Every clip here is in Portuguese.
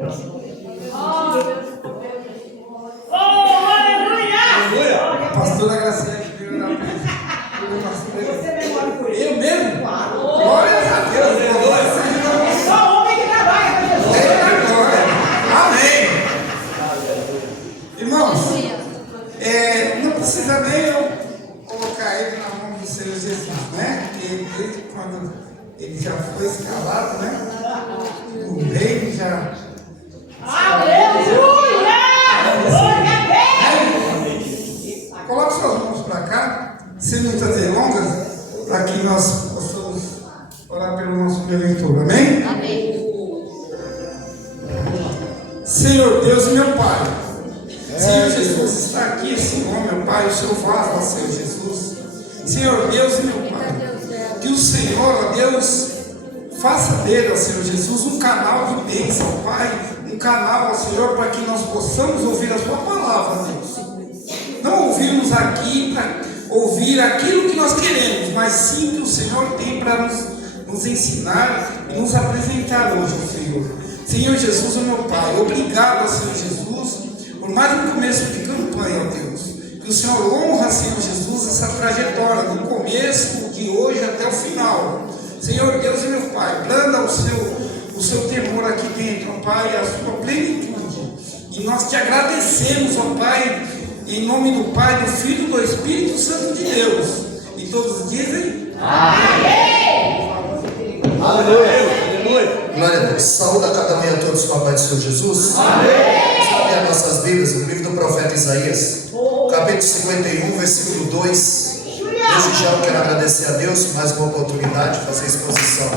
A pastora Graciela que veio na frente. Eu mesmo? Glória a Deus. É só homem que trabalha com Jesus. Amém. Irmãos, não precisa nem eu colocar ele na mão do Senhor Jesus, né? Ele quando ele já foi escalado, né? O reino já. Aleluia! Glória a Deus! Coloque suas mãos para cá, sem muitas delongas, para que nós possamos orar pelo nosso preventor. Amém? Amém. Senhor Deus e meu Pai, Senhor Jesus, está aqui esse homem, meu Pai, o seu vaso, Senhor Jesus. Senhor Deus e meu Pai, que o Senhor, ó Deus, faça dele, ó Senhor Jesus, um canal de bênção, Pai, um canal, ó Senhor, para que nós possamos ouvir a sua palavra, Deus. Não ouvirmos aqui para ouvir aquilo que nós queremos, mas sim que o Senhor tem para nos ensinar e nos apresentar hoje, ó Senhor. Senhor Jesus, ó meu Pai, obrigado, Senhor Jesus, por mais um começo de campanha, ó Deus. Que o Senhor honra, Senhor Jesus, essa trajetória, do começo de hoje até o final. Senhor Deus e meu Pai, planta o seu temor aqui dentro, ó Pai, a sua plenitude. E nós te agradecemos, ó Pai, em nome do Pai, do Filho e do Espírito Santo de Deus. E todos dizem: Amém! Aleluia! Glória a Deus. Saúde a cada um e a todos com a paz do Senhor Jesus. Amém! Vamos abrir as nossas Bíblias no livro do profeta Isaías, capítulo 51, versículo 2. Desde já eu quero agradecer a Deus por mais uma oportunidade de fazer a exposição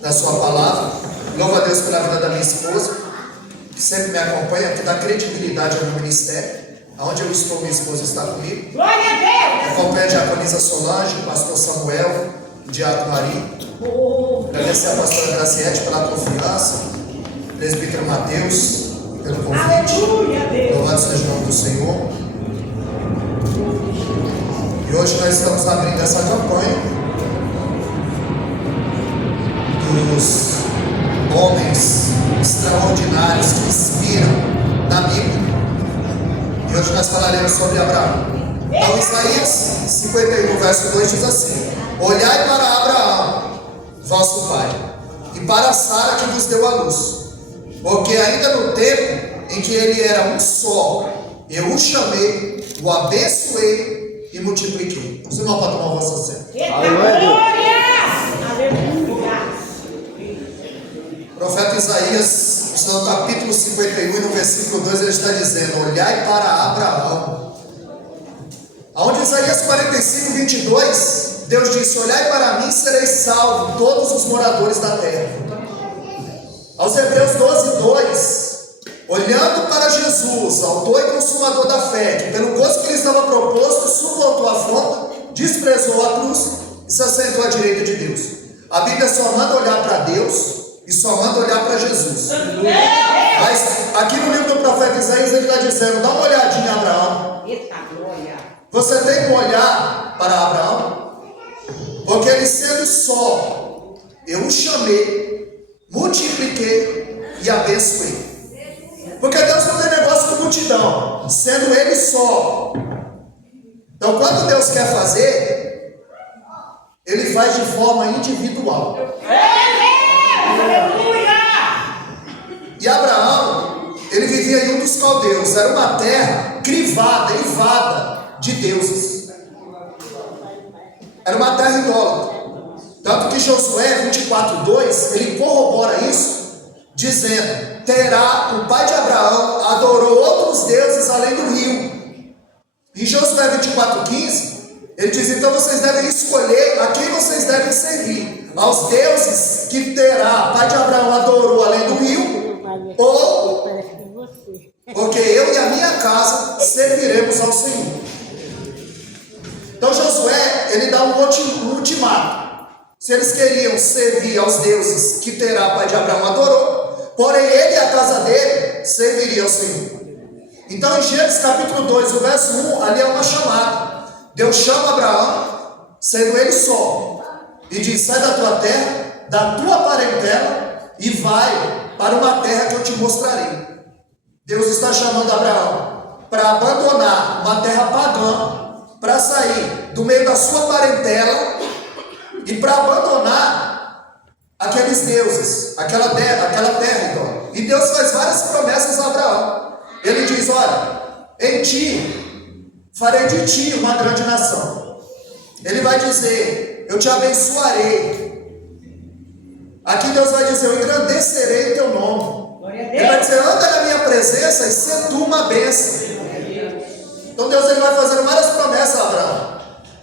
da sua palavra. Louvo a Deus pela vida da minha esposa, que sempre me acompanha, que dá credibilidade ao meu ministério. Aonde eu estou, minha esposa está comigo. Glória a Deus! Acompanha a diaconisa Solange, o pastor Samuel, o diácono Ari. Agradecer a pastora Graciete pela confiança, o presbítero Mateus pelo convite. Aleluia, Deus! Louvado seja o nome do Senhor. E hoje nós estamos abrindo essa campanha dos homens extraordinários que inspiram na Bíblia. E hoje nós falaremos sobre Abraão. Então Isaías 51, verso 2 diz assim: olhai para Abraão, vosso pai, e para Sara que vos deu a luz, porque ainda no tempo em que ele era um só, eu o chamei, o abençoei e multipliquei. Você não pode tomar a vossa senta. Glória! Aleluia! O profeta Isaías, no capítulo 51, no versículo 2, ele está dizendo: olhai para Abraão. Aonde Isaías 45, 22, Deus disse: olhai para mim, sereis salvos todos os moradores da terra. Aos Hebreus 12, 2, olhando para Jesus, autor e consumador da fé, que pelo gozo que lhe estava proposto, suportou a afronta, desprezou a cruz e se assentou à direita de Deus. A Bíblia só manda olhar para Deus e só manda olhar para Jesus. Mas aqui no livro do profeta Isaías ele está dizendo: dá uma olhadinha em Abraão. Eita glória! Você tem que olhar para Abraão, porque ele sendo só, eu o chamei, multipliquei e abençoei. Porque Deus não tem negócio com multidão, sendo ele só. Então quando Deus quer fazer, ele faz de forma individual. Aleluia! E Abraão, ele vivia em um dos caldeus, era uma terra crivada, eivada de deuses. Era uma terra idólatra. Tanto que Josué 24:2, ele corrobora isso, dizendo: terá o pai de Abraão adorou outros deuses além do rio. Em Josué 24:15, ele diz: então vocês devem escolher a quem vocês devem servir, aos deuses que terá pai de Abraão adorou além do rio, ou porque eu e a minha casa serviremos ao Senhor. Então Josué, ele dá um ultimato. Se eles queriam servir aos deuses que terá pai de Abraão adorou, porém ele e a casa dele serviria ao Senhor. Então em Gênesis capítulo 2, o verso 1, ali é uma chamada. Deus chama Abraão, sendo ele só, e diz: sai da tua terra, da tua parentela, e vai para uma terra que eu te mostrarei. Deus está chamando Abraão para abandonar uma terra pagã, para sair do meio da sua parentela e para abandonar aqueles deuses, aquela terra então. E Deus faz várias promessas a Abraão. Ele diz: olha, em ti farei de ti uma grande nação. Ele vai dizer: eu te abençoarei. Aqui Deus vai dizer: eu engrandecerei o teu nome. Ele vai dizer: anda na minha presença e ser tu uma bênção. Então Deus ele vai fazendo várias promessas a Abraão.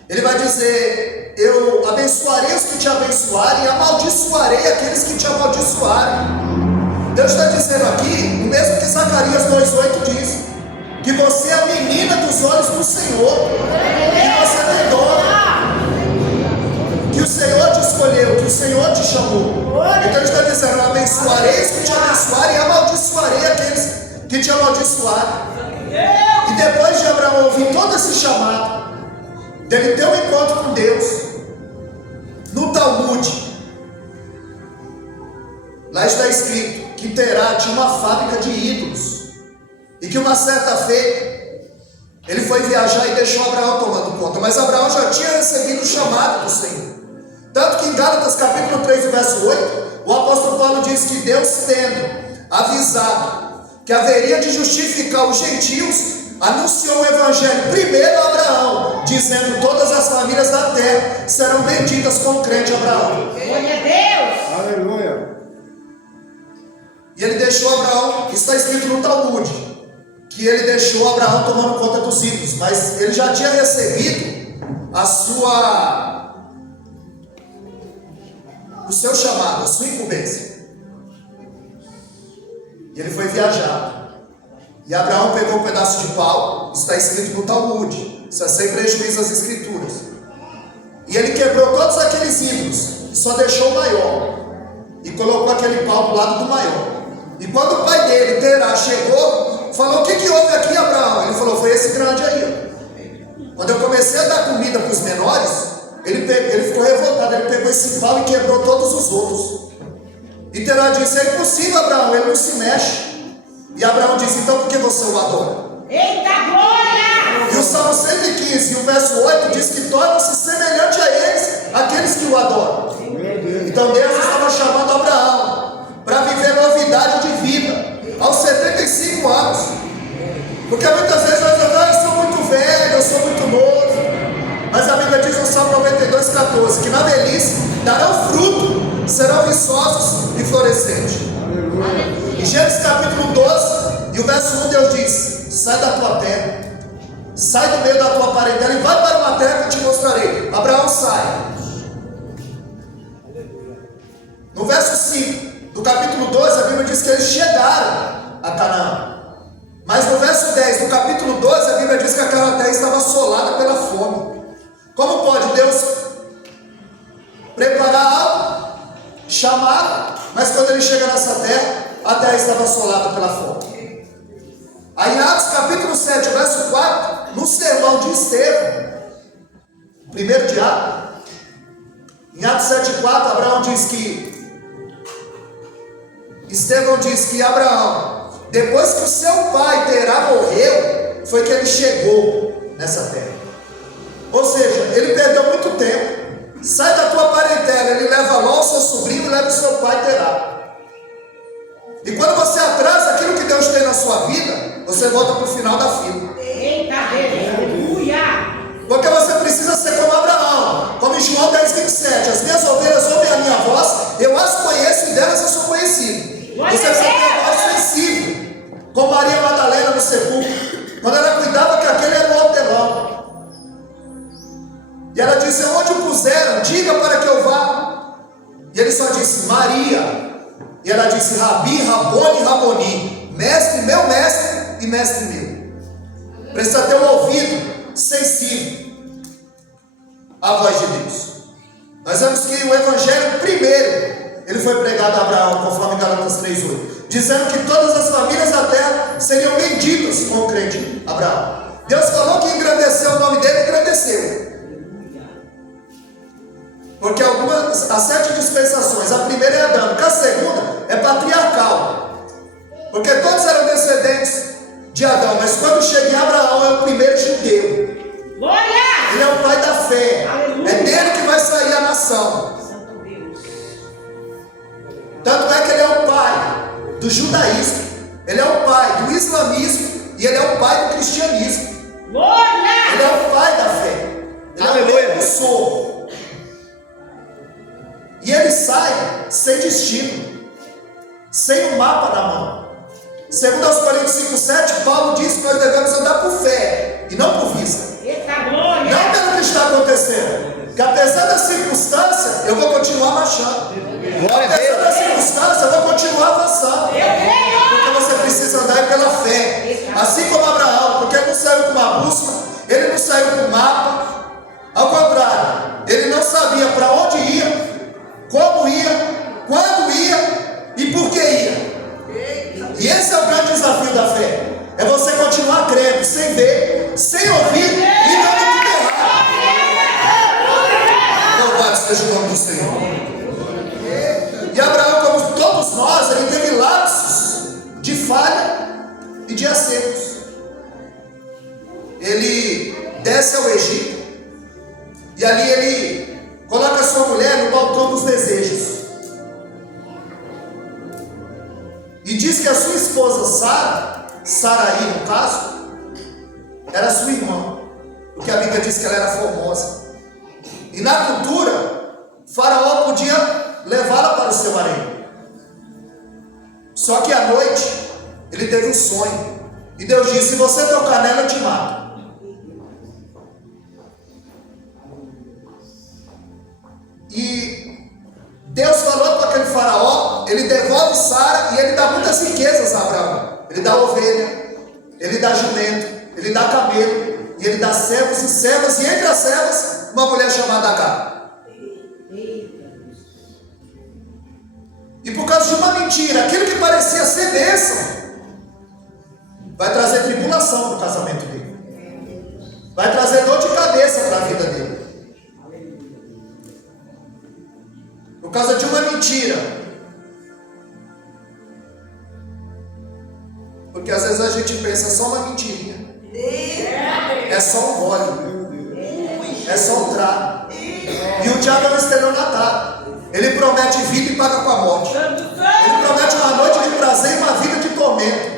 Ele vai dizer: eu abençoarei os que te abençoarem e amaldiçoarei aqueles que te amaldiçoarem. Deus está dizendo aqui, o mesmo que Zacarias 2,8 diz, que você é a menina dos olhos do Senhor, que você tem dom, que o Senhor te escolheu, que o Senhor te chamou. Então Ele está dizendo: eu abençoarei os que te abençoarem e amaldiçoarei aqueles que te amaldiçoarem. E depois de Abraão ouvir todo esse chamado, dele ter um encontro com Deus, no Talmud, lá está escrito que Terá tinha uma fábrica de ídolos, e que uma certa feita ele foi viajar e deixou Abraão tomando conta, mas Abraão já tinha recebido o chamado do Senhor. Tanto que em Gálatas capítulo 3, verso 8, o apóstolo Paulo diz que Deus, tendo avisado que haveria de justificar os gentios, anunciou o evangelho primeiro a Abraão, dizendo: todas as famílias da terra serão benditas com o crente Abraão. Glória a Deus. Aleluia. E ele deixou Abraão, está escrito no Talmud, que ele deixou Abraão tomando conta dos ídolos, mas ele já tinha recebido o seu chamado, a sua incumbência. E ele foi viajar. E Abraão pegou um pedaço de pau, está escrito no Talmud, isso é sem prejuízo às escrituras. E ele quebrou todos aqueles ídolos, só deixou o maior, e colocou aquele pau do lado do maior. E quando o pai dele, Terá, chegou, falou: o que houve aqui, Abraão? Ele falou: foi esse grande aí. Quando eu comecei a dar comida para os menores, ele ficou revoltado, ele pegou esse pau e quebrou todos os outros. E Terá disse: é impossível, Abraão, ele não se mexe. E Abraão disse: então por que você o adora? Eita glória! E o Salmo 115, o verso 8, diz que tornam-se semelhante a eles, aqueles que o adoram. Então Deus estava chamando Abraão para viver novidade de vida aos 75 anos. Porque muitas vezes nós dizemos: eu sou muito velho, eu sou muito novo. Mas a Bíblia diz no Salmo 92,14 que na velhice darão fruto, serão viçosos e florescentes. Em Gênesis capítulo 12 e o verso 1, Deus diz: sai da tua terra, sai do meio da tua parentela e vai para uma terra que eu te mostrarei. Abraão sai. No verso 5 do capítulo 12, a Bíblia diz que eles chegaram a Canaã. Mas no verso 10 do capítulo 12, a Bíblia diz que aquela terra estava assolada pela fome. Como pode Deus preparar algo, chamar, mas quando ele chega nessa terra, a terra estava assolada pela fome? Aí em Atos capítulo 7, verso 4, no sermão de Estevão, primeiro de Atos, em Atos 7,4, Abraão diz que Estevão diz que Abraão, depois que o seu pai Terá morreu, foi que ele chegou nessa terra. Ou seja, ele perdeu muito tempo. Sai da tua parentela, ele leva lá o seu sobrinho e leva o seu pai Terá. E quando você atrasa aquilo que Deus tem na sua vida, você volta para o final da fila. Eita Deus, aleluia! Porque você precisa ser como Abraão, como em João 10,27. As minhas ovelhas ouvem a minha voz, eu as conheço e delas eu sou conhecido. Você precisa ter uma voz sensível, como Maria Madalena no sepulcro, quando ela cuidava que aquele era o hortelão. E ela disse: onde o puseram, diga para que eu vá. E ele só disse: Maria. E ela disse: Rabi, Raboni, Raboni, mestre, meu mestre e mestre meu. Precisa ter um ouvido sensível à voz de Deus. Nós vemos que o evangelho primeiro ele foi pregado a Abraão, conforme Gálatas 3,8, dizendo que todas as famílias da terra seriam benditas com o crente Abraão. Deus falou que engrandeceu o nome dele, engrandeceu. Porque há 7 dispensações. A primeira é adâmica, a segunda é patriarcal. Porque todos eram descendentes de Adão, mas quando chega em Abraão é o primeiro judeu. Glória! Ele é o pai da fé. Aleluia. É dele que vai sair a nação. Santo Deus. Tanto é que ele é o pai do judaísmo, ele é o pai do islamismo e ele é o pai do cristianismo. Glória! Ele é o pai da fé. Ele Aleluia. é o precursor. E ele sai sem destino, sem um mapa na mão. Segundo aos Coríntios 5:7, Paulo diz que nós devemos andar por fé e não por vista. Eita glória! Não pelo que está acontecendo, que apesar da circunstância, eu vou continuar marchando. Glória a Apesar Deus. da circunstância, eu vou continuar avançando. Porque você precisa andar pela fé. Assim como Abraão, porque ele não saiu com uma bússola, ele não saiu com um mapa. Ao contrário, ele não sabia para onde ia, como ia, quando ia e por que ia. E esse é o grande desafio da fé. É você continuar crendo, sem ver, sem ouvir e dando tudo errado. Louvado seja o nome do Senhor. E Abraão, como todos nós, ele teve lapsos de falha e de acertos. Ele desce ao Egito e ali ele coloca sua mulher no balcão dos desejos. E diz que a sua esposa Saraí, no caso, era sua irmã, porque a Bíblia diz que ela era formosa. E na cultura, Faraó podia levá-la para o seu harém. Só que à noite, ele teve um sonho. E Deus disse: se você tocar nela, eu te mato. E Deus falou com aquele faraó, ele devolve Sara e ele dá muitas riquezas a Abraão. Ele dá ovelha, ele dá jumento, ele dá camelo, e ele dá servos e servas, e entre as servas, uma mulher chamada Agar. E por causa de uma mentira, aquilo que parecia ser bênção, vai trazer tribulação para o casamento dele. Vai trazer dor de cabeça para a vida dele. Por causa de uma mentira. Porque às vezes a gente pensa, é só uma mentirinha. É só um gole. É só um trago. E o diabo é um estelionatário. Ele promete vida e paga com a morte. Ele promete uma noite de prazer e uma vida de tormento.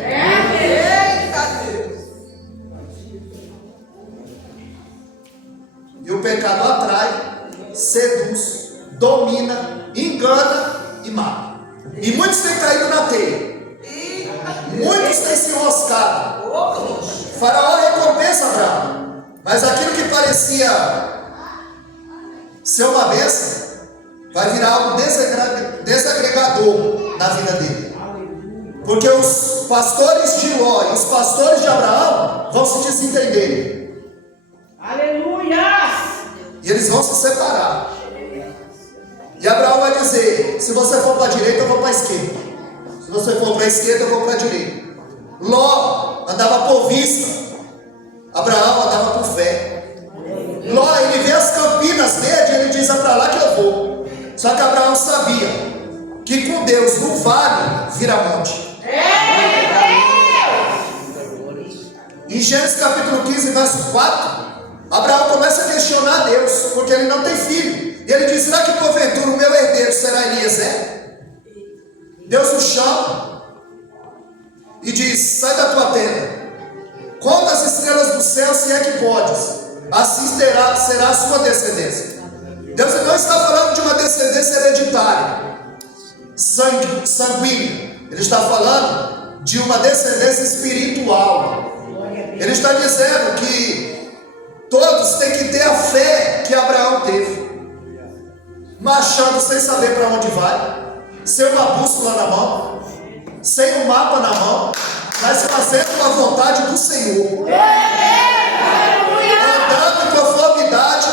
E o pecado atrai, seduz, domina, engana e mata. E muitos têm caído na teia. Muitos têm se enroscado. Faraó recompensa Abraão, mas aquilo que parecia ser uma bênção vai virar algo desagregador na vida dele. Porque os pastores de Ló e os pastores de Abraão vão se desentender. Aleluia! E eles vão se separar. E Abraão vai dizer: se você for para a direita, eu vou para a esquerda. Se você for para a esquerda, eu vou para a direita. Ló andava por vista, Abraão andava por fé. Ló, ele vê as campinas verdes, ele diz: é para lá que eu vou. Só que Abraão sabia que com Deus no vale vira monte. Em Gênesis capítulo 15, verso 4, Abraão começa a questionar Deus, porque ele não tem filho. E ele diz: será que porventura o meu herdeiro será Eliezer? Deus o chama e diz: sai da tua tenda, conta as estrelas do céu, se é que podes, assim será a sua descendência. Deus não está falando de uma descendência hereditária, sanguínea. Ele está falando de uma descendência espiritual. Ele está dizendo que todos têm que ter a fé que Abraão teve, marchando sem saber para onde vai, sem uma bússola na mão, sem um mapa na mão, mas fazendo a vontade do Senhor, andando em conformidade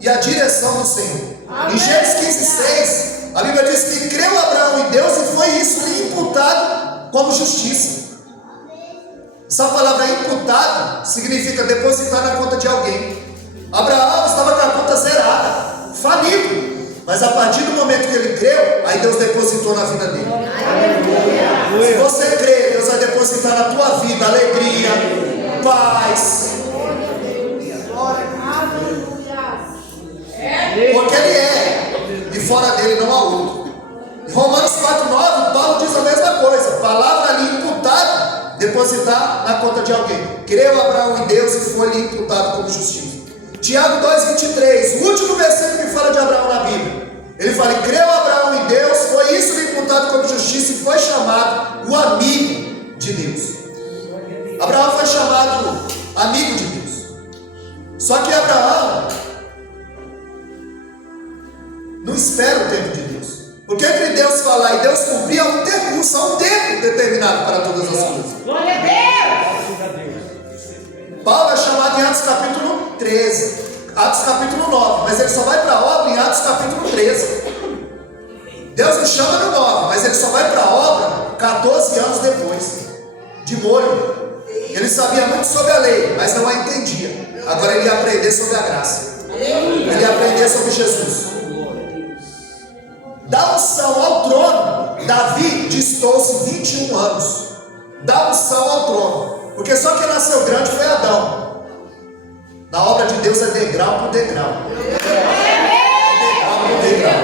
e a direção do Senhor. Em Gênesis 15:6, a Bíblia diz que creu Abraão em Deus e foi isso lhe imputado como justiça. Essa palavra imputado significa depositar na conta de alguém. Abraão estava com a conta zerada, falido. Mas a partir do momento que ele creu, aí Deus depositou na vida dele. Se você crê, Deus vai depositar na tua vida alegria, paz. Porque ele é, e fora dele não há outro. Em Romanos 4,9, Paulo diz a mesma coisa. Palavra ali imputada, depositar na conta de alguém. Creu Abraão em Deus e foi-lhe imputado como justiça. Tiago 2,23, o último versículo que fala de Abraão na Bíblia. Ele fala: e creu Abraão em Deus, foi isso lhe imputado como justiça e foi chamado o amigo de Deus. Abraão foi chamado amigo de Deus. Só que Abraão não espera o tempo de Deus. Porque entre Deus falar e Deus cumprir, há um tempo determinado para todas as coisas. Glória a Deus. Paulo é chamado em Atos capítulo 13, Atos capítulo 9, mas ele só vai para a obra em Atos capítulo 13. Deus o chama no 9, mas ele só vai para a obra 14 anos depois, de molho. Ele sabia muito sobre a lei, mas não a entendia. Agora ele ia aprender sobre a graça. Ele ia aprender sobre Jesus. Da unção ao trono, Davi distou-se 21 anos. Da unção ao trono. Porque só quem nasceu grande foi Adão. Na obra de Deus é degrau por degrau. Degrau por degrau.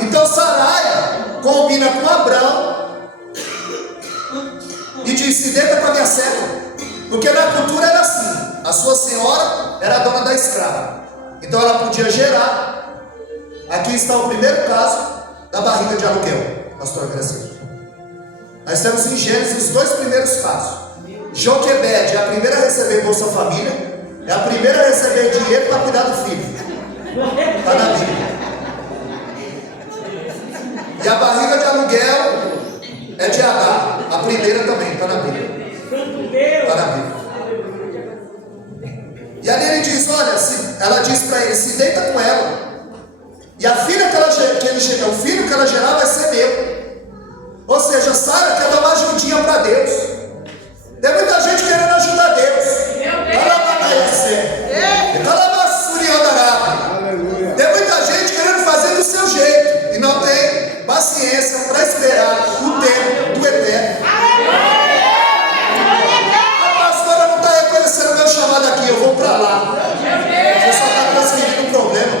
Então Saraia combina com Abrão e diz: se deita com a minha serva. Porque na cultura era assim: a sua senhora era a dona da escrava, então ela podia gerar. Aqui está o primeiro caso da barriga de aluguel, pastor Gracinha. Nós temos em Gênesis os dois primeiros casos. Joquebede é a primeira a receber Bolsa Família, é a primeira a receber dinheiro para cuidar do filho. Está na Bíblia. E a barriga de aluguel é de Agar, a primeira também, está na Bíblia. Está na Bíblia. E ali ele diz: olha, ela diz para ele: se deita com ela. E a filha o filho que ela gerar vai ser meu. Ou seja, Sara quer dar uma ajudinha para Deus. Tem muita gente querendo ajudar Deus. Tem muita gente querendo fazer do seu jeito e não tem paciência para esperar o tempo do eterno. A pastora não está reconhecendo o meu chamado aqui, eu vou para lá. Você só está transferindo o problema.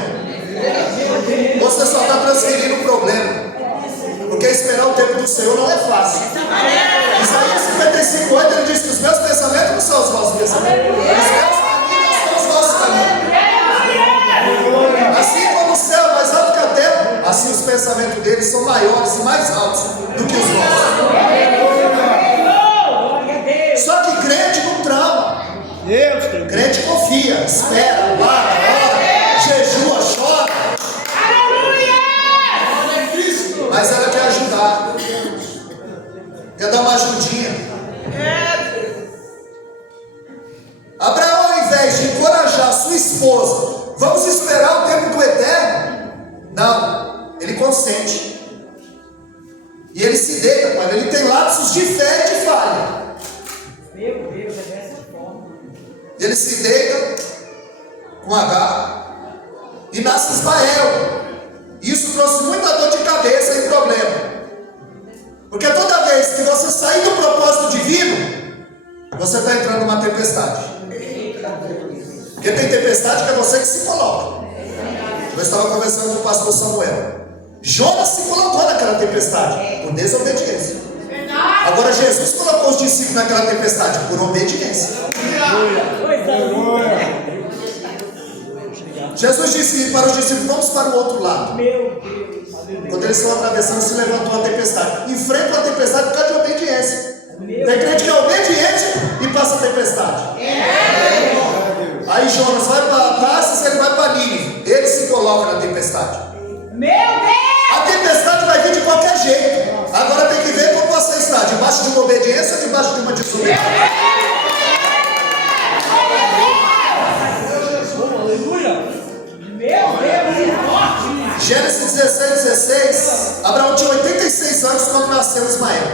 Você só está transferindo o problema. Porque esperar o tempo do Senhor não é fácil. Isaías 55:8, ele diz que os meus pensamentos não são os vossos pensamentos. Os meus caminhos não são os vossos caminhos. Assim como o céu é mais alto que a terra, assim os pensamentos deles são maiores e mais altos do que os nossos. Só que crente não trama. Crente confia, espera, ora, jejua, chora. Mas ela quer ajudar. Quer dar uma ajudinha. Abraão, ao invés de encorajar sua esposa, vamos esperar o tempo do eterno? Não, ele consente. E ele se deita com ela. Ele tem lapsos de fé e de falha. Meu Deus, é dessa forma. Ele se deita com Agar e nasce Ismael. Isso trouxe muita dor de cabeça e problema. Porque toda vez que você sair do propósito divino, você está entrando numa tempestade. Porque tem tempestade que é você que se coloca. Eu estava conversando com o pastor Samuel. Jonas se colocou naquela tempestade por desobediência. Agora Jesus colocou os discípulos naquela tempestade por obediência. Jesus disse para os discípulos: vamos para o outro lado. Meu Deus. Quando eles estão atravessando, se levantou a tempestade. Enfrenta a tempestade por causa de obediência. Tem crente que é obediente e passa a tempestade. Aí Jonas vai para Tarsis, ele vai para Nínive. Ele se coloca na tempestade. Meu Deus! A tempestade vai vir de qualquer jeito. Agora tem que ver como você está, debaixo de uma obediência ou debaixo de uma desobediência. Gênesis 16:16, Abraão tinha 86 anos quando nasceu Ismael.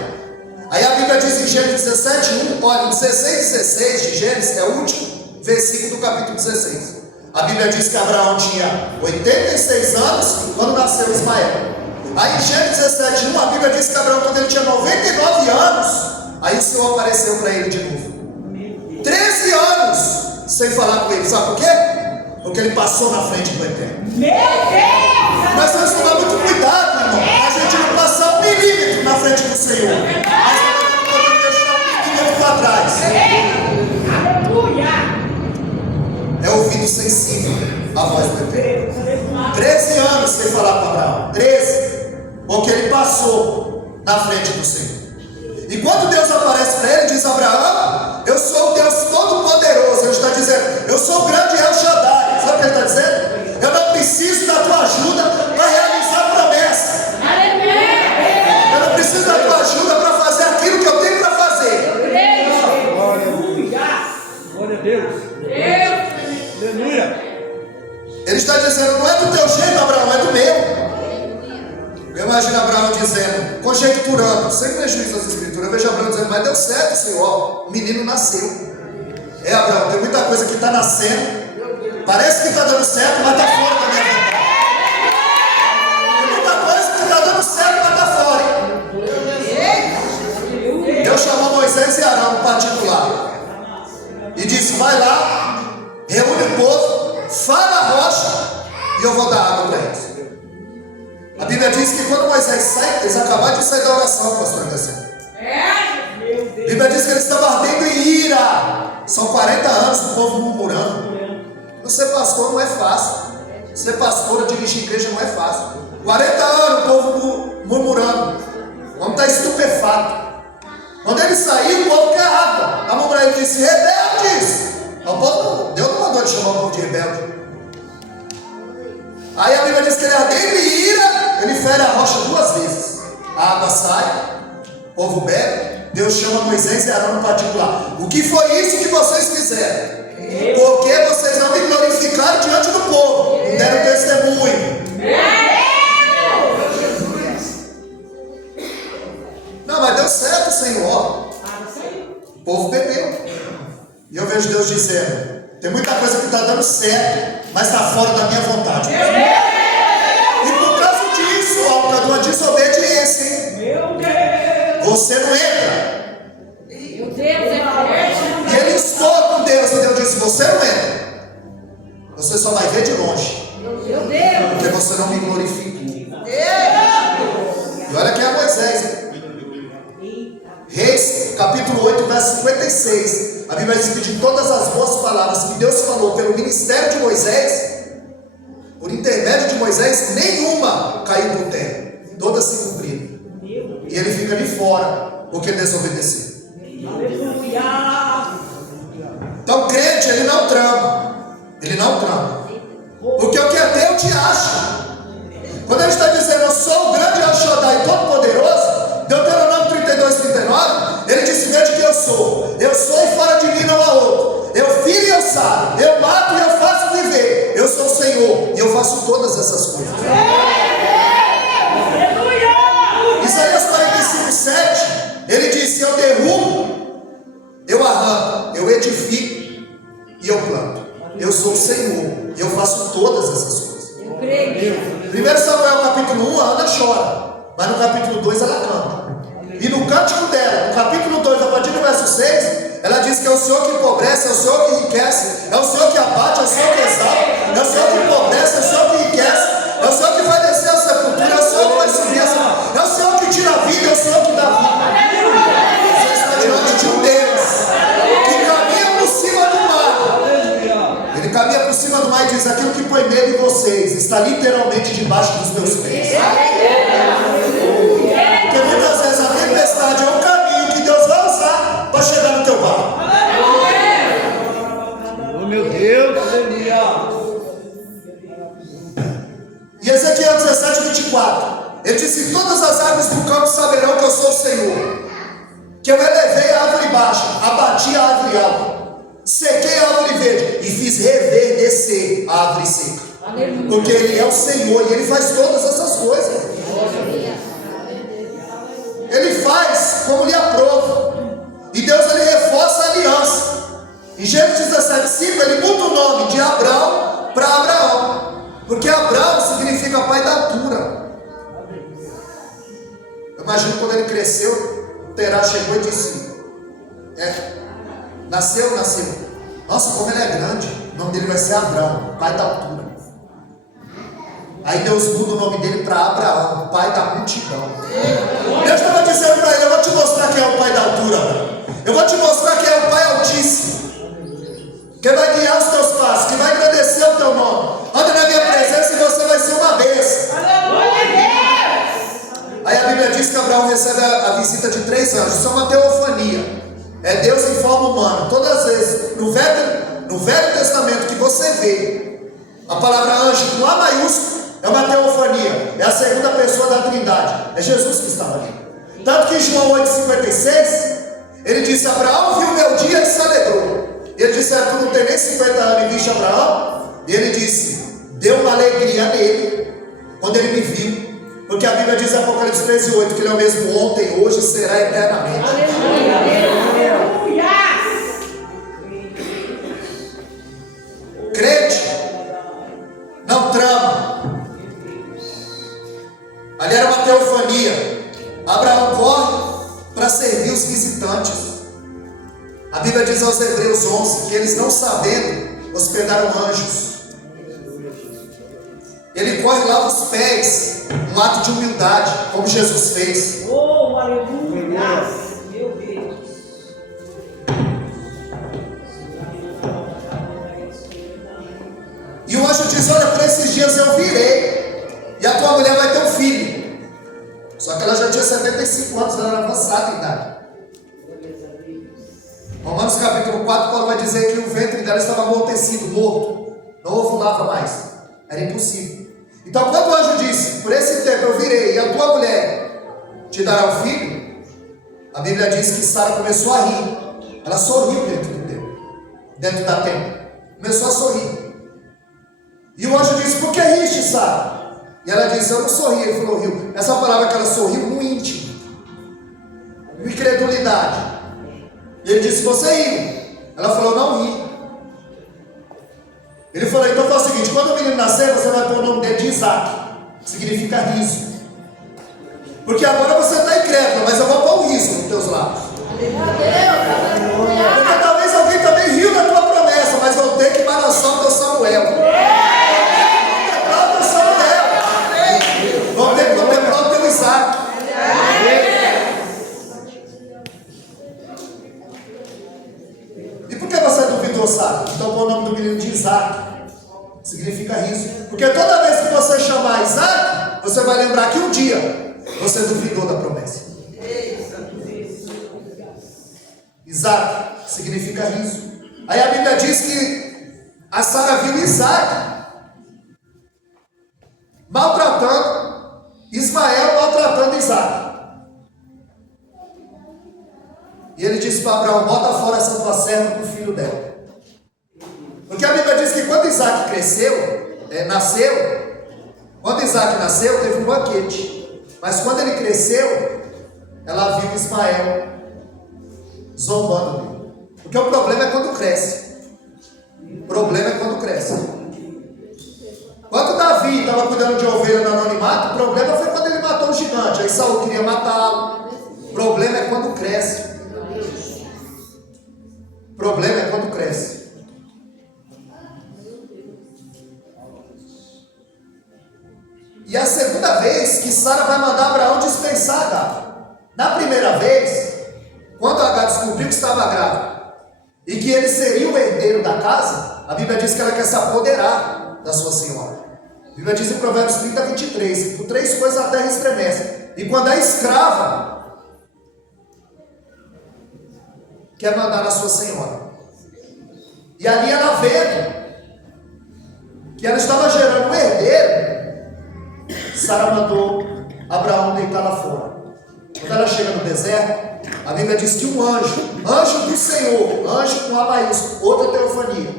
Aí a Bíblia diz em Gênesis 17:1, olha, 16:16 de Gênesis é o último versículo do capítulo 16. A Bíblia diz que Abraão tinha 86 anos quando nasceu Ismael. Aí em Gênesis 17:1, a Bíblia diz que Abraão, quando ele tinha 99 anos, aí o Senhor apareceu para ele de novo. 13 anos sem falar com ele. Sabe por quê? Porque ele passou na frente do Eterno. Meu Deus! Mas nós tomar muito cuidado, irmão. A gente não passar 1 milímetro na frente do Senhor. Mas nós não podemos deixar 1 milímetro para trás. Aleluia! É ouvido sensível a voz do Eterno. 13 anos sem falar com Abraão. 13. Porque ele passou na frente do Senhor. E quando Deus aparece para ele, diz: Abraão, eu sou o Deus Todo-Poderoso. Ele está dizendo: eu sou o grande El Shaddai. Sabe o que ele está dizendo? Eu não preciso da tua ajuda para realizar a promessa. Eu não preciso da tua ajuda para fazer aquilo que eu tenho para fazer. Glória a Deus. Aleluia. Ele está dizendo: não é do teu jeito, Abraão, é do meu. Eu imagino Abraão dizendo, conjecturando, sem prejuízo das escrituras. Eu vejo Abraão dizendo: mas deu certo, Senhor, o menino nasceu. É, Abraão, tem muita coisa que está nascendo. Parece que está dando certo, mas está fora da minha vontade. Tem muita coisa que está dando certo, mas está fora. Deus chamou Moisés e Arão no particular e disse: vai lá, reúne o povo, fala a rocha e eu vou dar água para eles. A Bíblia diz que quando Moisés sai, eles acabaram de sair da oração, pastor Anderson. A Bíblia diz que eles estavam ardendo em ira. São 40 anos o povo murmurando. Ser pastor não é fácil. Ser pastor, dirigir igreja não é fácil. 40 anos o povo murmurando. O homem está estupefato. Quando ele saiu, o povo quer água. A murmurar, ele disse: rebeldes. O povo, Deus não mandou ele chamar o povo de rebelde. Aí a Bíblia diz que ele ardendo em ira, ele fere a rocha 2 vezes. A água sai, o povo bebe. Deus chama Moisés e Arão no particular. O que foi isso que vocês fizeram? Porque vocês não me glorificaram diante do povo, não deram testemunho. Não, mas deu certo, Senhor. O povo bebeu. E eu vejo Deus dizendo: tem muita coisa que está dando certo, mas está fora da minha vontade. E por causa disso, ó, por causa de uma desobediência, hein? Você não entra. E ele instou com Deus, e Deus disse: você não entra. Você só vai ver de longe. Porque você não me glorifica. E olha que é Moisés, hein? Reis, capítulo 8, verso 56. A Bíblia diz que de todas as boas palavras que Deus falou pelo ministério de Moisés, por intermédio de Moisés, nenhuma caiu por terra. Todas se cumpriram. E ele fica de fora, porque desobedeceu. Então, crente, ele não trama. Ele não trama. Porque o que é teu te acha. Quando ele está dizendo: eu sou o grande El Shaddai Todo-Poderoso, Deuteronômio 32:39, ele disse: veja que eu sou e fora de mim não há outro. Eu filho e eu saro, eu mato e eu faço viver. Eu sou o Senhor e eu faço todas essas coisas. Isaías 45:7, ele disse: eu derrubo, eu arranco, eu edifico e eu planto. Eu sou o Senhor e eu faço todas essas coisas. 1 Samuel capítulo 1, a Ana chora, mas no capítulo 2 ela canta. E no cântico dela, no capítulo 2, a partir do verso 6, ela diz que é o Senhor que empobrece, é o Senhor que enriquece, é o Senhor que abate, é o Senhor que exalta, é o Senhor que empobrece, é o Senhor que enriquece, é o Senhor que vai descer a sepultura, é o Senhor que vai subir a sepultura, é o Senhor que tira a vida, é o Senhor que dá vida. Você está diante de um Deus que caminha por cima do mar. Ele caminha por cima do mar e diz: aquilo que põe medo em vocês está literalmente debaixo dos meus pés. Porque muitas vezes a tempestade é um caminho que Deus vai usar para chegar no teu barco. Oh, meu Deus, aleluia. E Ezequiel 17:24, ele disse: todas as árvores do campo saberão que eu sou o Senhor, que eu elevei a árvore baixa, abati a árvore alta, sequei a árvore verde e fiz reverdecer a árvore seca. Porque Ele é o Senhor e Ele faz todas essas coisas. Ele faz como lhe aprova. E Deus, ele reforça a aliança. Em Gênesis 17:5, ele muda o nome de Abrão para Abraão. Porque Abraão significa pai da altura. Eu imagino quando ele cresceu, Terá chegou e disse: nasceu. Nossa, como ele é grande. O nome dele vai ser Abraão, pai da altura. Aí Deus muda o nome dele para Abraão, pai da multidão. Deus estava dizendo para ele: eu vou te mostrar quem é o pai da altura, Abraão. Eu vou te mostrar quem é o pai altíssimo, que vai guiar os teus passos, que vai agradecer o teu nome. Anda na minha presença e você vai ser uma bênção. Aí a Bíblia diz que Abraão recebe a visita de 3 anjos. Isso é uma teofania. É Deus em forma humana. Todas as vezes, no Velho Testamento que você vê a palavra anjo com A maiúsculo, é uma teofania. É a segunda pessoa da Trindade. É Jesus que estava ali. Tanto que em João 8,56, ele disse: Abraão viu meu dia e se alegrou. Ele disse: tu não tem nem 50 anos e viste Abraão? E ele disse: deu uma alegria nele quando ele me viu. Porque a Bíblia diz em Apocalipse 13,8 que ele é o mesmo ontem, hoje e será eternamente. Crente não trama. Ali era uma teofania. Abraão corre para servir os visitantes. A Bíblia diz aos Hebreus 11 que eles, não sabendo, hospedaram anjos. Ele corre lá os pés, um ato de humildade, como Jesus fez. Oh, aleluia! Meu Deus! E o anjo diz: olha, por esses dias eu virei, e a tua mulher vai ter um filho. Só que ela já tinha 75 anos, ela era avançada em idade. Romanos capítulo 4, Paulo vai dizer que o ventre dela estava amortecido, morto, não ovulava mais, era impossível. Então quando o anjo disse: por esse tempo eu virei, e a tua mulher te dará um filho, a Bíblia diz que Sara começou a rir. Ela sorriu dentro da tenda, começou a sorrir. E o anjo disse: por que riste, Sara? E ela disse: eu não sorri. Ele falou: riu. Essa palavra que ela sorriu no íntimo, no incredulidade. E ele disse: você riu? Ela falou: não ri. Ele falou: então faz o seguinte, quando o menino nascer, você vai pôr o nome dele de Isaac, que significa riso. Porque agora você está incrédulo, mas eu vou pôr um riso nos teus lábios. Porque talvez alguém também riu da tua promessa, mas vão ter que balançar o teu Samuel. Contemplar o teu Samuel. Vão ter que contemplar o teu Isaac. E por que você duvidou, sabe? Então põe o nome do menino de Isaac. Significa riso. Porque toda vez que você chamar Isaac, você vai lembrar que um dia você duvidou da promessa. Isaac significa riso. Aí a Bíblia diz que a Sara viu Isaac maltratando Ismael, maltratando Isaac. E ele disse para Abraão: bota fora essa tua serva com o filho dela. Porque a Bíblia diz que quando Isaac quando Isaac nasceu, teve um banquete. Mas quando ele cresceu, ela viu Ismael zombando dele. Porque o problema é quando cresce. Quando Davi estava cuidando de ovelha no anonimato, o problema foi quando ele matou o gigante. Aí Saul queria matá-lo. O problema é quando cresce. E a segunda vez que Sara vai mandar Abraão dispensar Agar. Na primeira vez, quando Agar descobriu que estava grávida e que ele seria o herdeiro da casa, a Bíblia diz que ela quer se apoderar da sua senhora. A Bíblia diz em Provérbios 30, 23: por 3 coisas a terra estremece. E quando a escrava quer mandar na sua senhora, e ali ela vendo que ela estava gerando um herdeiro, Sara mandou Abraão deitar lá fora. Quando ela chega no deserto, a Bíblia diz que um anjo do Senhor, anjo com A maiúsculo, outra teofania.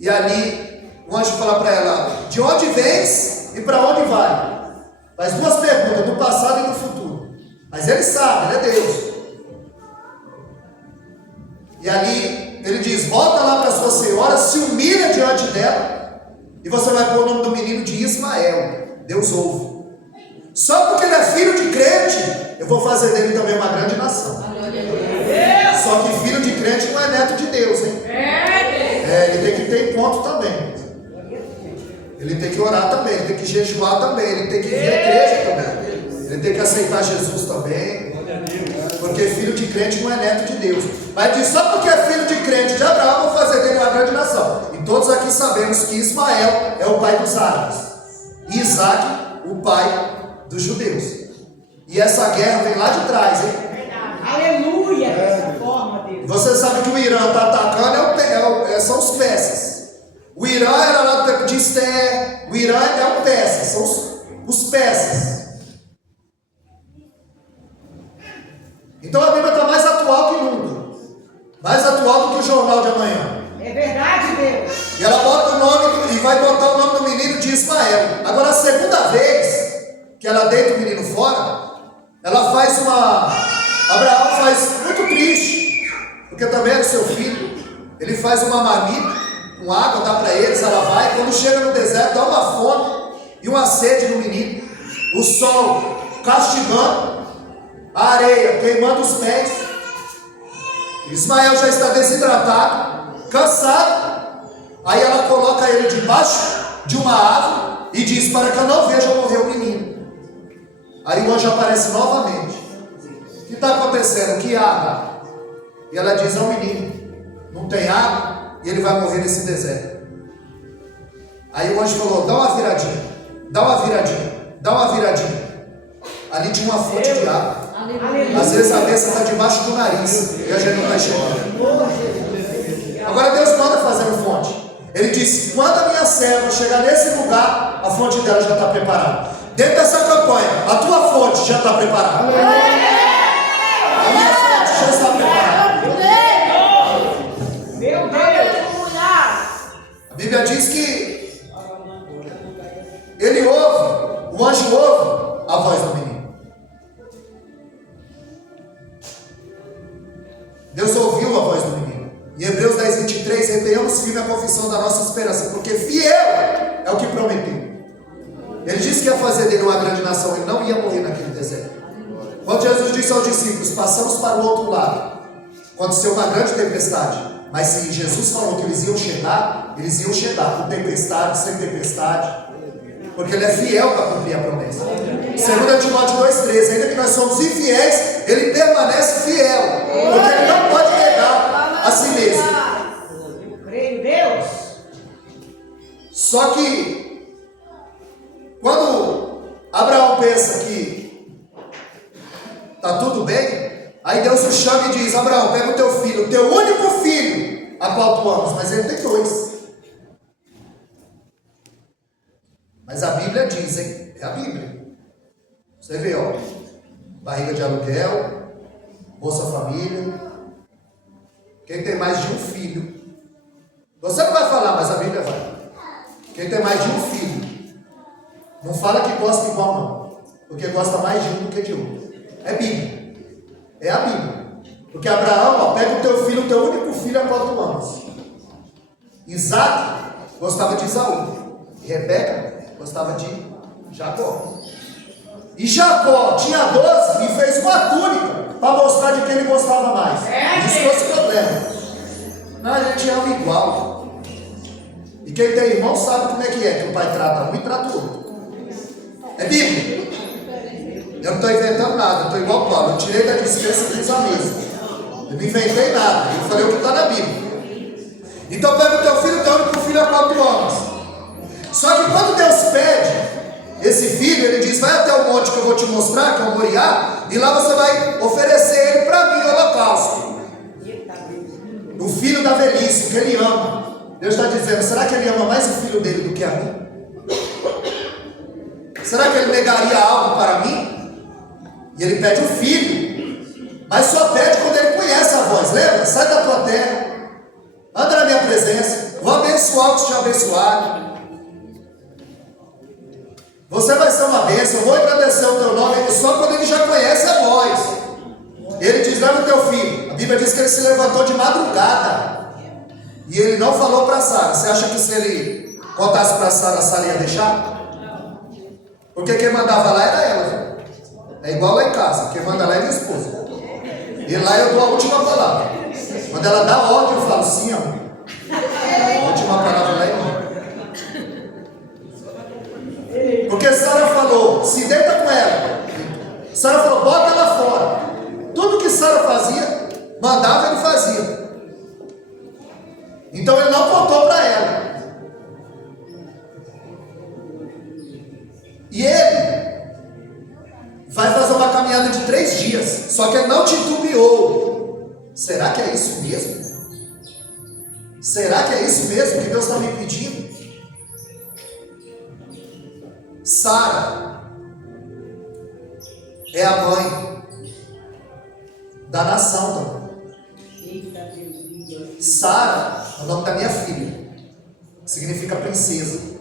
E ali o anjo fala para ela: de onde vens e para onde vai? Faz 2 perguntas, do passado e do futuro. Mas ele sabe, ele é Deus. E ali ele diz: volta lá para sua senhora, se humilha diante dela, e você vai pôr o nome do menino de Ismael. Deus ouve. Só porque ele é filho de crente, eu vou fazer dele também uma grande nação. Só que filho de crente não é neto de Deus, hein? Ele tem que ter encontro também. Ele tem que orar também, ele tem que jejuar também, ele tem que vir à igreja também. Ele tem que aceitar Jesus também. Porque filho de crente não é neto de Deus. Mas diz: só porque é filho de crente de Abraão, vou fazer dele uma grande nação. E todos aqui sabemos que Ismael é o pai dos árabes, e Isaac, o pai dos judeus. E essa guerra vem lá de trás, hein? Aleluia, dessa forma, Deus. Você sabe que o Irã está atacando, são os persas. O Irã era lá do tempo de Esther. O Irã é um persa, são os persas. Então a Bíblia está mais atual que nunca. Mais atual do que o jornal de amanhã. É verdade, Deus. E ela bota o nome, e vai botar o nome do menino de Ismael. Agora, a segunda vez que ela deita o menino fora, ela faz Abraão faz muito triste, porque também é do seu filho. Ele faz uma marmita com água, dá para eles, ela vai. Quando chega no deserto, dá uma fome e uma sede no menino. O sol castigando, a areia queimando os pés. Ismael já está desidratado, cansado. Aí ela coloca ele debaixo de uma árvore e diz: para que eu não veja morrer o menino. Aí o anjo aparece novamente. O que está acontecendo? Que água? E ela diz: é um menino, não tem água e ele vai morrer nesse deserto. Aí o anjo falou: dá uma viradinha, dá uma viradinha, dá uma viradinha. Ali tinha uma fonte de água. Às vezes a bênção está debaixo do nariz e a gente não está chegando. Agora Deus manda fazer uma fonte. Ele disse: quando a minha serva chegar nesse lugar, a fonte dela já está preparada. Dentro dessa campanha, a tua fonte já está preparada. A minha fonte já está preparada. Meu Deus. A Bíblia diz que ele ouve, o anjo ouve a voz do menino. Deus ouviu a voz do menino. Em Hebreus 10, 23, retenhamos firme a confissão da nossa esperança, porque fiel é o que prometeu. Ele disse que ia fazer dele uma grande nação, ele não ia morrer naquele deserto. Quando Jesus disse aos discípulos: passamos para o outro lado, aconteceu uma grande tempestade. Mas se Jesus falou que eles iam chegar com tempestade, sem tempestade, porque ele é fiel para cumprir a promessa. 2 Timóteo 2,13, ainda que nós somos infiéis, ele permanece fiel, porque ele não pode negar a si mesmo. Eu creio em Deus. Só que quando Abraão pensa que está tudo bem, aí Deus o chama e diz: Abraão, pega o teu filho, o teu único filho, a qual tu amas. Mas ele tem dois. Mas a Bíblia diz, hein? É a Bíblia. Você vê, ó, barriga de aluguel, Bolsa Família. Quem tem mais de um filho, você não vai falar, mas a Bíblia vai. Quem tem mais de um filho, não fala que gosta igual não, porque gosta mais de um do que de outro. É Bíblia. É a Bíblia. Porque Abraão, ó, pega o teu filho, o teu único filho, a qual tu amas. Isaac gostava de Esaú. E Rebeca gostava de Jacó. E Jacó tinha 12 e fez uma túnica para mostrar de quem ele gostava mais. Isso fosse problema. Não, a gente ama igual. E quem tem irmão sabe como é que o pai trata um e trata o outro. É Bíblia. Eu não estou inventando nada, eu estou igual Paulo. Eu tirei da dispensa e fiz a mesa. Eu não inventei nada, eu falei o que está na Bíblia. Então pega o teu filho, teu único filho, a qual tu amas. Só que quando Deus pede esse filho, ele diz: vai até o monte que eu vou te mostrar, que é o Moriá, e lá você vai oferecer ele para mim, holocausto. O filho da velhice, que ele ama. Deus está dizendo: será que ele ama mais o filho dele do que a mim? Será que ele negaria algo para mim? E ele pede o filho, mas só pede quando ele conhece a voz. Lembra? Sai da tua terra, anda na minha presença, vou abençoar os que te abençoarem. Você vai ser uma bênção, eu vou agradecer o teu nome só quando ele já conhece a voz. Ele diz: leva o teu filho. A Bíblia diz que ele se levantou de madrugada E ele não falou para Sara. Você acha que se ele contasse para Sara, a Sara ia deixar? Porque quem mandava lá era ela, viu? É igual lá em casa, quem manda lá é minha esposa. E lá eu dou a última palavra. Quando ela dá ordem, eu falo sim, ó. A última palavra lá é minha. Porque Sara falou, se deita com ela. Sara falou, bota ela fora. Tudo que Sara fazia, mandava, ele fazia. Então ele não contou para ela. E ele vai fazer uma caminhada de 3 dias. Só que ele não titubeou. Será que é isso mesmo? Será que é isso mesmo que Deus está me pedindo? Sara é a mãe da nação também. Sara é o nome da minha filha, significa princesa.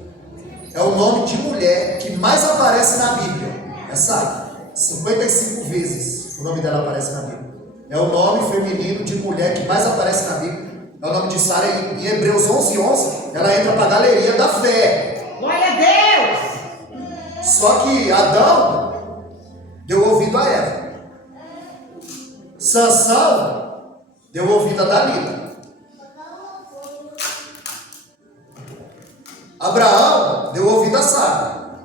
É o nome de mulher que mais aparece na Bíblia. É Sara. 55 vezes o nome dela aparece na Bíblia. É o nome feminino de mulher que mais aparece na Bíblia. É o nome de Sara. Em Hebreus 11:11, ela entra para a galeria da fé. Glória a Deus! Só que Adão deu ouvido a Eva. Sansão deu ouvido a Dalila. Abraão deu ouvido a Sara.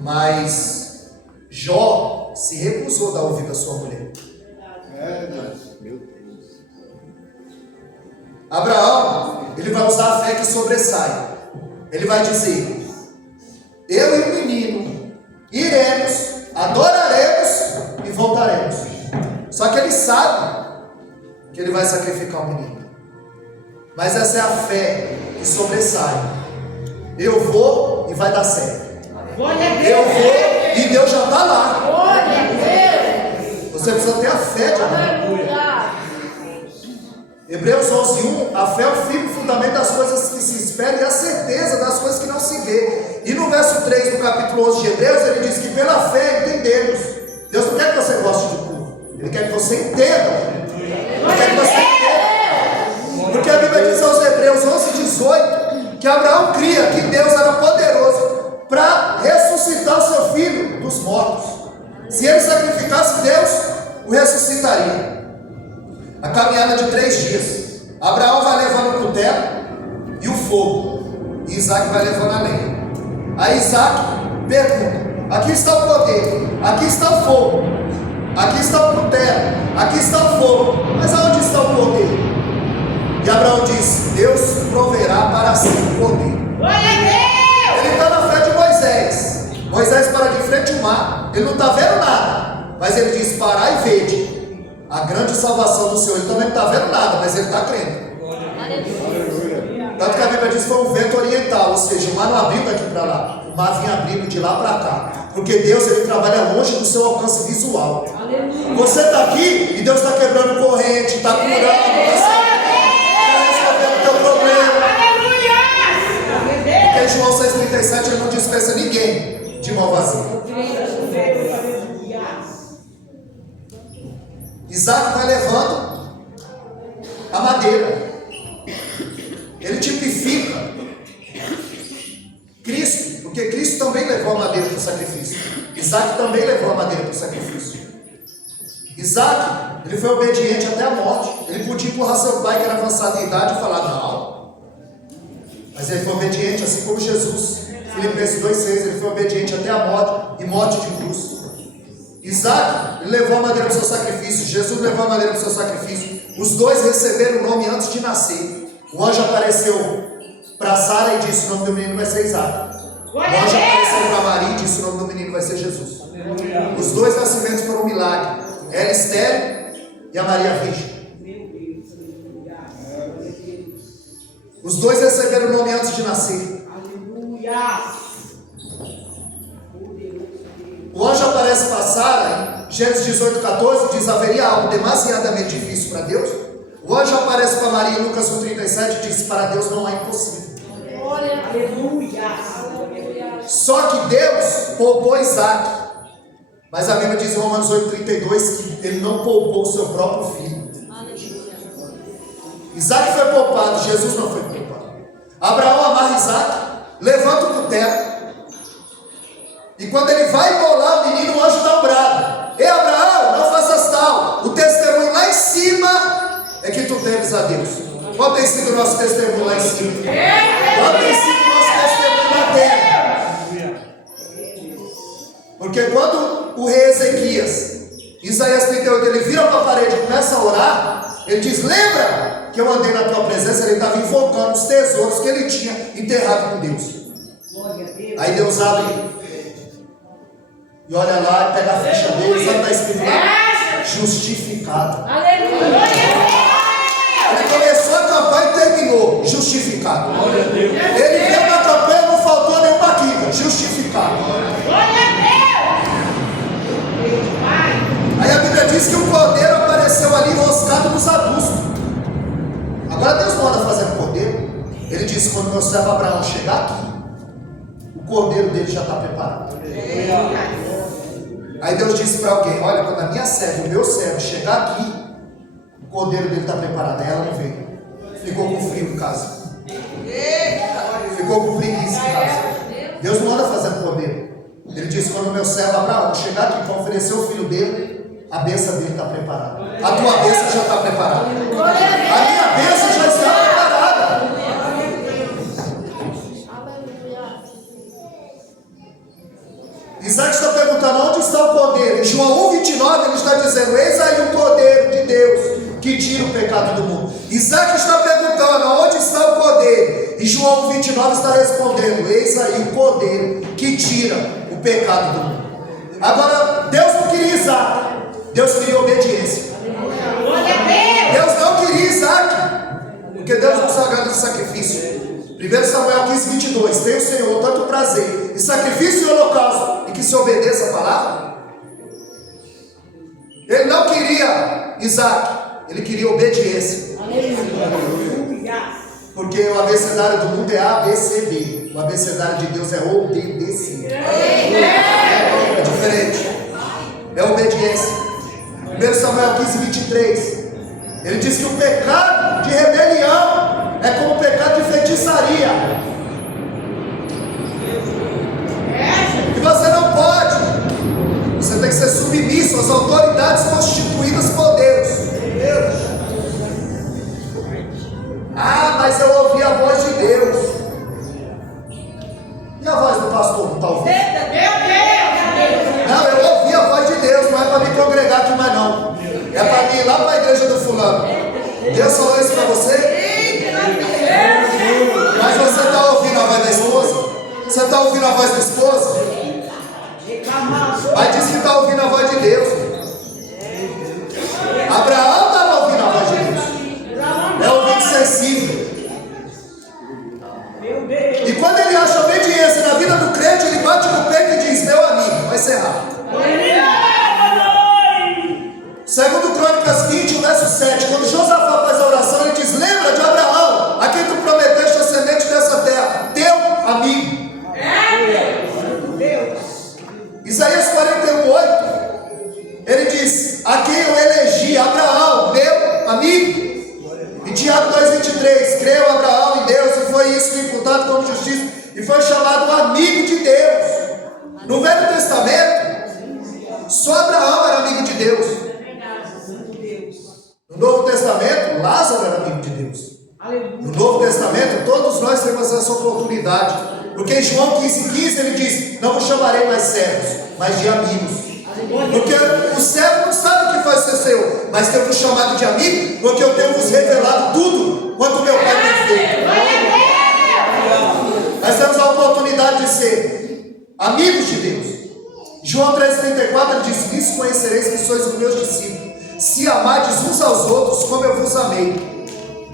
Mas Jó se recusou a dar ouvido à sua mulher. Abraão, ele vai usar a fé que sobressai. Ele vai dizer: eu e o menino iremos, adoraremos e voltaremos. Só que ele sabe que ele vai sacrificar o menino. Mas essa é a fé que sobressai. Eu vou e vai dar certo. Glória a Deus! Eu vou e Deus já está lá. Glória a Deus! Você precisa ter a fé de Abraão. Hebreus 11:1, a fé é o firme fundamento das coisas que se esperam e a certeza das coisas que não se vê. E no verso 3 do capítulo 11 de Hebreus, ele diz que pela fé entendemos. Deus não quer que você goste de tudo, Ele quer que você entenda. Ele quer que você entenda. Porque a Bíblia diz aos Hebreus 11:18 que Abraão cria que Deus era poderoso para ressuscitar o seu filho dos mortos. Se ele sacrificasse, Deus o ressuscitaria. A caminhada de 3 dias. Abraão vai levando o cutelo e o fogo. E Isaac vai levando a lenha. Aí Isaac pergunta: aqui está o poder, aqui está o fogo, aqui está o cutelo, aqui está o fogo, mas aonde está o poder? E Abraão diz: Deus proverá para si o poder. Glória a Deus! Ele está na fé de Moisés. Moisés para de frente ao mar. Ele não está vendo nada, mas ele diz: parai e vede a grande salvação do Senhor. Ele também não está vendo nada, mas ele está crendo. Tanto que a Bíblia diz que foi um vento oriental, ou seja, o mar não abriu daqui para lá, o mar vinha abrindo de lá para cá, porque Deus, ele trabalha longe do seu alcance visual. Você está aqui e Deus está quebrando corrente, está curando, está resolvendo o teu problema. Porque em João 6,37 ele não dispensa ninguém de mão vazia. Isaac vai levando a madeira. Ele tipifica Cristo, porque Cristo também levou a madeira para o sacrifício. Isaac também levou a madeira para o sacrifício. Isaac, ele foi obediente até a morte. Ele podia empurrar seu pai, que era avançado em idade, e falar não. Mas ele foi obediente, assim como Jesus. Filipenses 2,6, ele foi obediente até a morte, e morte de cruz. Isaac, ele levou a madeira para o seu sacrifício. Jesus levou a madeira para o seu sacrifício. Os dois receberam o nome antes de nascer. O anjo apareceu para Sara e disse: o nome do menino vai ser Isaac. O anjo apareceu para Maria e disse: o nome do menino vai ser Jesus. Os dois nascimentos foram um milagre. Ela estéril e a Maria virgem. Os dois receberam o nome antes de nascer. O anjo aparece para Sara em Gênesis 18,14, diz: haveria algo demasiadamente difícil para Deus? O anjo aparece para Maria em Lucas 1,37 e diz: para Deus não é impossível. Só que Deus poupou Isaac. Mas a Bíblia diz em Romanos 8,32 que ele não poupou o seu próprio filho. Isaac foi poupado, Jesus não foi poupado. Abraão amarra Isaac, levanta o boteco. E quando ele vai bolar o menino, o anjo dá um brado. Ei, Abraão, não faças tal. O testemunho lá em cima é que tu temes a Deus. Qual tem sido o nosso testemunho lá em cima? Qual tem sido o nosso testemunho na terra? Porque quando o rei Ezequias, Isaías 38, ele vira para a parede e começa a orar, ele diz: lembra que eu andei na tua presença? Ele estava invocando os tesouros que ele tinha enterrado com Deus. Aí Deus abre e olha lá, pega a ficha dele, sabe o que está escrito lá? Justificado. Ele começou a campanha e terminou, justificado. Ele veio na campanha, não faltou nenhuma quinta, justificado. Aí a Bíblia diz que o cordeiro apareceu ali enroscado nos arbustos. Agora Deus manda fazer um cordeiro. Ele disse: quando meu servo Abraão chegar aqui, o cordeiro dele já está preparado. Aí Deus disse para alguém: olha, quando a minha serva, o meu servo chegar aqui, o cordeiro dele está preparado. Aí ela não veio. Ficou com frio em casa. Ficou com preguiça em casa. Deus não manda fazer um cordeiro. Ele disse: quando o meu servo Abraão chegar aqui para oferecer o filho dele, a bênção dele está preparada. A tua bênção já está preparada. A minha bênção já está preparada. Isaac está perguntando: onde está o cordeiro? Em João 1,29 ele está dizendo: eis aí o cordeiro de Deus que tira o pecado do mundo. Isaac está perguntando: onde está o cordeiro? E João 1,29 está respondendo: eis aí o cordeiro que tira o pecado do mundo. Agora, Deus não queria Isaac, Deus queria obediência. Deus não queria Isaac, porque Deus não se agrada do sacrifício. 1 Samuel 15,22: tem o Senhor tanto prazer em sacrifício e holocausto, e que se obedeça a palavra. Ele não queria Isaac, ele queria obediência. Porque o abecedário do mundo é ABCD, o abecedário de Deus é obedecer. É diferente, é obediência. 1 Samuel 15,23 ele diz que o pecado de rebelião é como o pecado de feitiçaria. E você não pode, você tem que ser submisso às autoridades constituídas por Deus. Ah, mas eu ouvi a voz de Deus. E a voz do pastor não está ouvindo? Não, eu ouvi a voz de Deus, não é para me congregar aqui mais não. É para mim ir lá para a igreja do fulano. Deus falou isso para você? Mas você está ouvindo a voz da esposa? Você está ouvindo a voz da esposa? Mas diz que está ouvindo a voz de Deus. Abraão estava ouvindo a voz de Deus. É ouvinte sensível. E quando ele acha obediência na vida do crente, ele bate no peito e diz: meu amigo, vai ser rápido. Segundo Crônicas 20, verso 7, quando Josafá faz a oração, ele diz: lembra de Abraão, a quem tu prometeste a semente dessa terra, teu amigo. Isaías 41:8, ele diz: a quem eu elegi, Abraão, meu amigo. E Tiago 2,23, creu Abraão em Deus e foi isso imputado como justiça, e foi chamado amigo de Deus. No Velho Testamento, só Abraão era amigo de Deus. No Novo Testamento, Lázaro era amigo de Deus. No Novo Testamento, todos nós temos essa oportunidade. Porque em João 15,15 ele diz: não vos chamarei mais servos, mas de amigos. Porque o servo não sabe o que vai ser seu, mas temos chamado de amigo, porque eu tenho vos revelado tudo quanto meu Pai tem feito. Nós temos a oportunidade de ser amigos de Deus. João 13,34 ele diz: nisso conhecereis que sois os meus discípulos, se amardes uns aos outros como eu vos amei.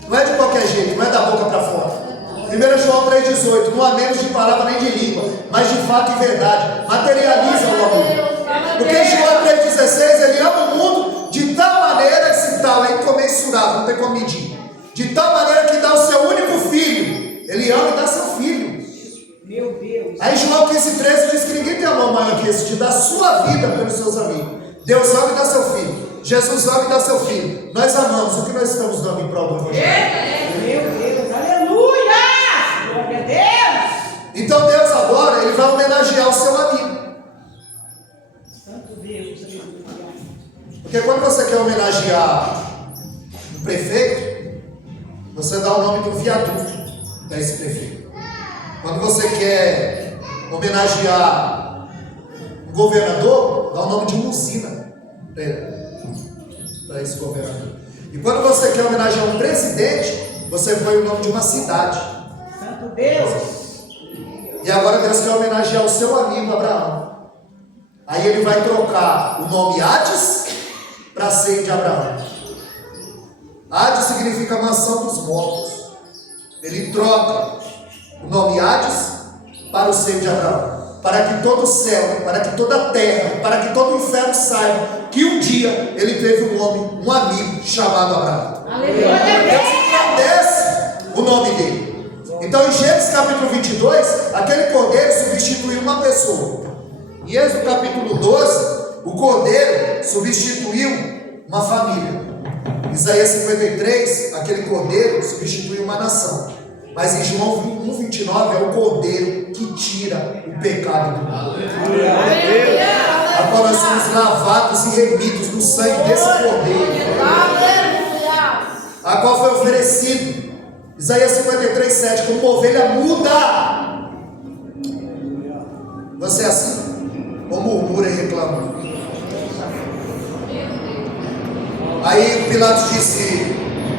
Não é de qualquer jeito, não é da boca para fora. 1 João 3,18: não amemos de palavra nem de língua, mas de fato e verdade. Materializa o amor. Porque em João 3,16 ele ama o mundo de tal maneira, esse tal é incomensurável, não tem como medir. De tal maneira que dá o seu único filho. Ele ama e dá seu filho. Meu Deus. Aí João 15,13 diz que ninguém tem amor maior que esse, de dar sua vida pelos seus amigos. Deus ama e dá seu filho. Jesus ama e dá seu filho. Nós amamos. O que nós estamos dando em prol do Evangelho? Meu Deus, aleluia! Glória a Deus! Então Deus agora, Ele vai homenagear o seu amigo. Santo Deus, aleluia. Porque quando você quer homenagear um prefeito, você dá o nome do viaduto para esse prefeito. Quando você quer homenagear um governador, dá o nome de uma usina para esse governador. E quando você quer homenagear um presidente, você põe o nome de uma cidade. Santo Deus! E agora Deus quer homenagear o seu amigo Abraão. Aí Ele vai trocar o nome Hades para seio de Abraão. Hades significa mansão dos mortos. Ele troca o nome Hades para o seio de Abraão, para que todo o céu, para que toda a terra, para que todo o inferno saiba que um dia ele teve um homem, um amigo chamado Abraão. Aleluia! Deus engrandece o nome dele. Então em Gênesis capítulo 22, aquele cordeiro substituiu uma pessoa. Em Êxodo capítulo 12, o cordeiro substituiu uma família. Em Isaías 53, aquele cordeiro substituiu uma nação. Mas em João 1,29 é o cordeiro que tira o pecado do mundo. Agora nós somos lavados e remidos no sangue desse cordeiro, a qual foi oferecido, Isaías 53,7, como uma ovelha muda. Você é assim? Ou murmura e reclama? Aí Pilatos disse: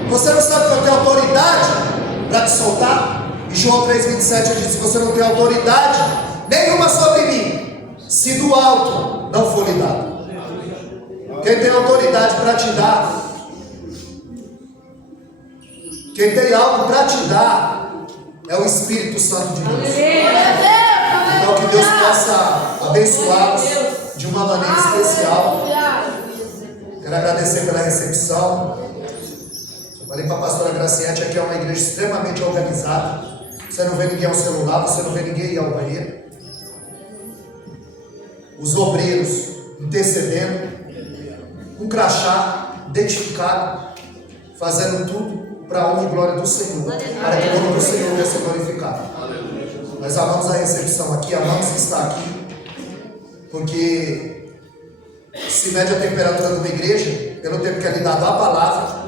você não sabe que eu tenho autoridade para te soltar? E João 3,27 ele disse: você não tem autoridade nenhuma sobre mim, se do alto não for lhe dado. Quem tem autoridade para te dar, quem tem algo para te dar, é o Espírito Santo de Deus. Então que Deus possa abençoá-los de uma maneira especial. Quero agradecer pela recepção. Eu falei para a pastora Graciete, aqui é uma igreja extremamente organizada. Você não vê ninguém ao celular, você não vê ninguém ir ao banheiro. Os obreiros intercedendo, um crachá identificado, fazendo tudo para a honra e glória do Senhor, para que o nome do Senhor venha ser glorificado. Nós amamos a recepção aqui, amamos estar aqui, porque se mede a temperatura de uma igreja pelo tempo que é lhe dado a palavra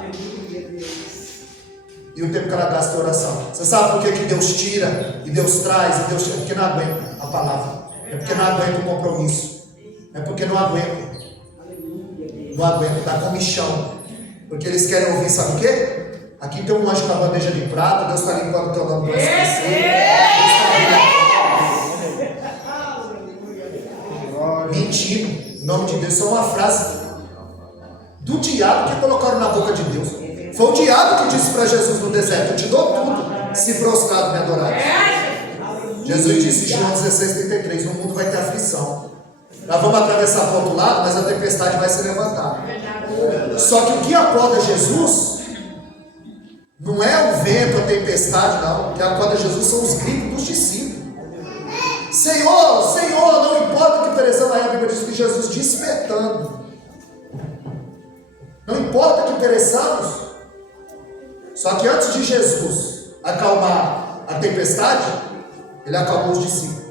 e o tempo que ela gasta em oração. Você sabe por que Deus tira e Deus traz e Deus tira? Porque não aguenta a palavra, é porque não aguenta o compromisso, é porque não aguenta, dá comichão, porque eles querem ouvir, sabe o quê? Aqui tem um anjo com a bandeja de prata, Deus está limpando o teu nome para esquecer. Mentindo, em nome de Deus, isso é uma frase do diabo que colocaram na boca de Deus. Foi o diabo que disse para Jesus no deserto: eu te dou tudo, se prostrado me adorares. Jesus disse em João 16,33: no mundo vai ter aflição. Nós vamos atravessar para o outro lado, mas a tempestade vai se levantar. Só que o que acorda Jesus não é o vento, a tempestade, não. O que acorda Jesus são os gritos dos discípulos. Senhor, Senhor, não importa o que pereçamos. Aí a Bíblia diz que Jesus despertando. Não importa que pereçamos. Só que antes de Jesus acalmar a tempestade, ele acalmou os discípulos.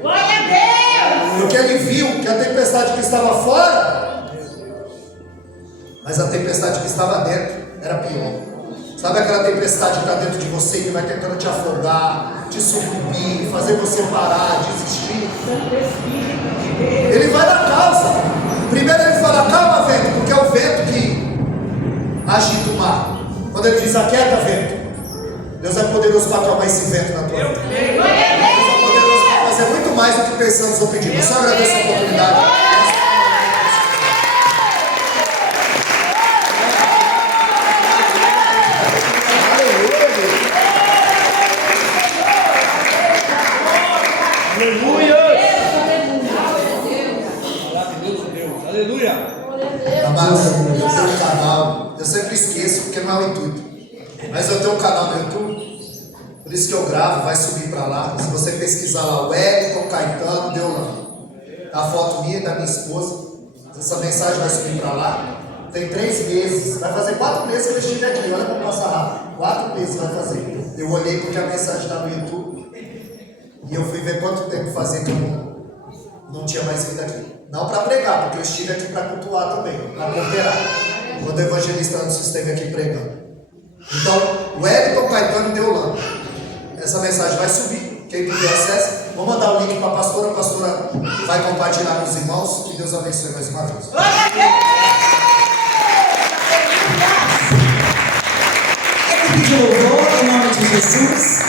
Glória a Deus! Porque ele viu que a tempestade que estava fora, mas a tempestade que estava dentro era pior. Sabe aquela tempestade que está dentro de você que vai tentando te afogar, te sucumbir, fazer você parar, desistir? Ele vai na causa. Primeiro ele fala: calma, vento, porque é o vento que agita o mar. Quando ele diz: aquieta, vento, Deus é poderoso para acalmar esse vento na tua vida. Deus é poderoso para fazer muito mais do que pensamos ou pedimos. Eu só agradeço a oportunidade. Amados, eu tenho um canal, eu sempre esqueço porque não é o intuito, mas eu tenho um canal no YouTube, por isso que eu gravo, vai subir para lá. Se você pesquisar lá, Wellington Caetano, deu lá, tá a foto minha e da minha esposa. Essa mensagem vai subir para lá. Tem 3 meses. Vai fazer 4 meses que eu estive aqui. Olha como passa rápido. 4 meses vai fazer. Eu olhei porque a mensagem está no YouTube. E eu fui ver quanto tempo fazia que eu não tinha mais vindo aqui. Não para pregar, porque eu estive aqui para cultuar também, para cooperar. Quando o evangelista antes esteve aqui pregando. Então, o Wellington Caetano deu lá. Essa mensagem vai subir. Quem puder acesso, vou mandar o link para a pastora. A pastora vai compartilhar com os irmãos. Que Deus abençoe mais uma vez. Glória a Deus! Equipe de louvor, em nome de Jesus.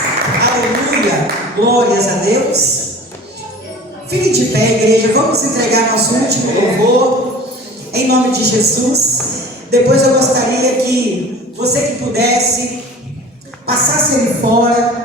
Aleluia. Glórias a Deus. Fique de pé, igreja. Vamos entregar nosso último louvor. Em nome de Jesus. Depois eu gostaria que você que pudesse passasse ali fora.